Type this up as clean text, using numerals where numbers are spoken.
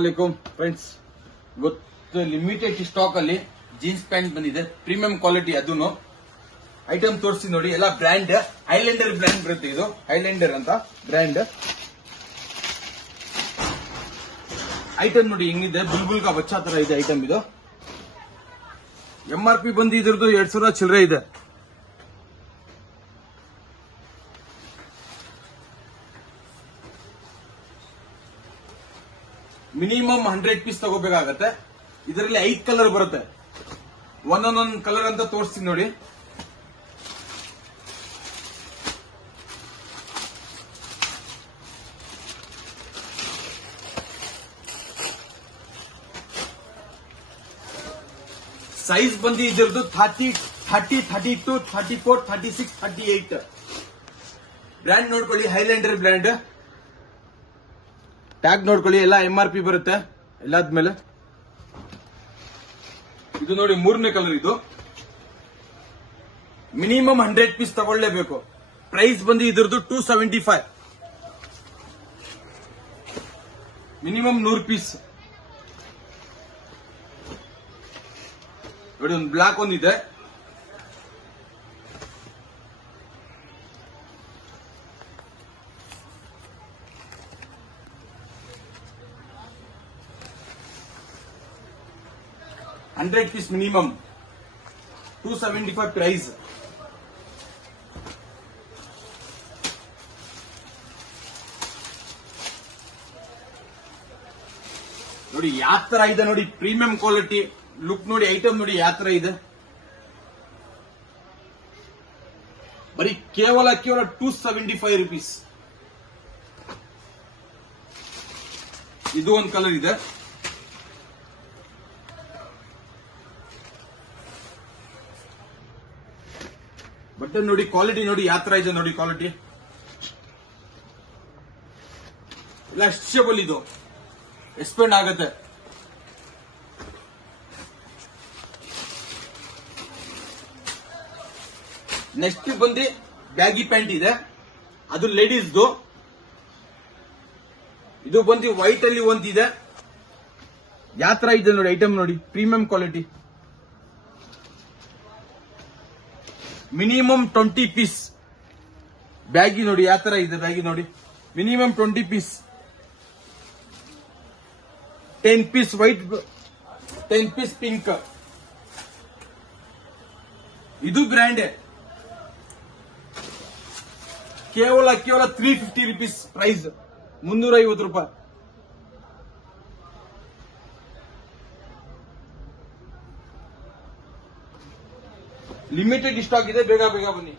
ಅಸ್ಸಲಾಮುಅಲೈಕುಂ friends, ಇವತ್ತು limited stock ಅಲ್ಲಿ jeans pant ಬಂದಿದೆ, ಪ್ರೀಮಿಯಂ ಕ್ವಾಲಿಟಿ. ಅದನ್ನು ಐಟಮ್ ತೋರಿಸಿ ನೋಡಿ. ಎಲ್ಲ ಬ್ರ್ಯಾಂಡ್ ಹೈಲ್ಯಾಂಡರ್ ಬ್ರ್ಯಾಂಡ್ ಬರುತ್ತೆ. ಇದು ಹೈಲ್ಯಾಂಡರ್ ಅಂತ ಬ್ರ್ಯಾಂಡ್ ಐಟಮ್ ನೋಡಿ ಹೆಂಗಿದೆ. ಬುಲ್ಬುಲ್ ಕಾ ಬಚ್ಚಾ ತರ ಇದೆ ಐಟಮ್. ಇದು MRP ಬಂದು ಇದ್ರದ್ದು 2000 ಚಿಲ್ಲರೆ ಇದೆ. ಮಿನಿಮಮ್ 100 ಪೀಸ್ ತಗೋಬೇಕಾಗತ್ತೆ. ಇದರಲ್ಲಿ 5 ಕಲರ್ ಬರುತ್ತೆ. ಒಂದೊಂದೊಂದು ಕಲರ್ ಅಂತ ತೋರಿಸ್ತೀನಿ ನೋಡಿ. ಸೈಜ್ ಬಂದು ಇದರದ್ದು 30, 32, 34, 36, 38. ಬ್ರ್ಯಾಂಡ್ ನೋಡ್ಕೊಳ್ಳಿ, ಹೈಲ್ಯಾಂಡರ್ ಬ್ರ್ಯಾಂಡ್. ಟ್ಯಾಗ್ ನೋಡ್ಕೊಳ್ಳಿ, ಎಲ್ಲ MRP ಬರುತ್ತೆ ಎಲ್ಲಾದ್ಮೇಲೆ. ಇದು ನೋಡಿ 3ನೇ ಕಲರ್. ಇದು ಮಿನಿಮಮ್ 100 ಪೀಸ್ ತಗೊಳ್ಳೇಬೇಕು. ಪ್ರೈಸ್ ಬಂದು ಇದರದ್ದು 275. ಮಿನಿಮಮ್ 100 ಪೀಸ್ ನೋಡಿ. ಒಂದು ಬ್ಲಾಕ್ ಒಂದಿದೆ. $100 ಪೀಸ್ ಮಿನಿಮಮ್, 275 ಪ್ರೈಸ್. ನೋಡಿ ಯಾವ ತರ ಇದೆ ನೋಡಿ. ಪ್ರೀಮಿಯಂ ಕ್ವಾಲಿಟಿ ಲುಕ್ ನೋಡಿ. ಐಟಮ್ ನೋಡಿ ಯಾವ ತರ ಇದೆ. ಬರೀ ಕೇವಲ 275 ರುಪೀಸ್. ಇದು ಒಂದು ಕಲರ್ ಇದೆ. ಬಟ್ಟೆ ನೋಡಿ, ಕ್ವಾಲಿಟಿ ನೋಡಿ ಯಾವ ತರ ಇದೆ ನೋಡಿ. ಕ್ವಾಲಿಟಿ ಎಲ್ಲ ಸ್ಟ್ರೆಚಬಲ್. ಇದು ಎಕ್ಸ್ಪೆಂಡ್ ಆಗುತ್ತೆ. ನೆಕ್ಸ್ಟ್ ಬಂದು ಬ್ಯಾಗಿ ಪ್ಯಾಂಟ್ ಇದೆ. ಅದು ಲೇಡೀಸ್ದು. ಇದು ಬಂದು ವೈಟ್ ಅಲ್ಲಿ ಒಂದಿದೆ. ಯಾವ ತರ ಇದೆ ನೋಡಿ. ಐಟಮ್ ನೋಡಿ, ಪ್ರೀಮಿಯಂ ಕ್ವಾಲಿಟಿ. ಮಿನಿಮಮ್ 20 ಪೀಸ್ ಬ್ಯಾಗಿ ನೋಡಿ ಯಾವ ತರ ಇದೆ. ಬ್ಯಾಗಿ ನೋಡಿ, minimum 20 piece. 10 piece white, 10 piece pink. ಇದು ಬ್ರ್ಯಾಂಡ್. ಕೇವಲ 350 ರುಪೀಸ್ ಪ್ರೈಸ್. 350 ರೂಪಾಯಿ. ಲಿಮಿಟೆಡ್ ಸ್ಟಾಕ್ ಇದೆ. ಬೇಗ ಬೇಗ ಬನ್ನಿ.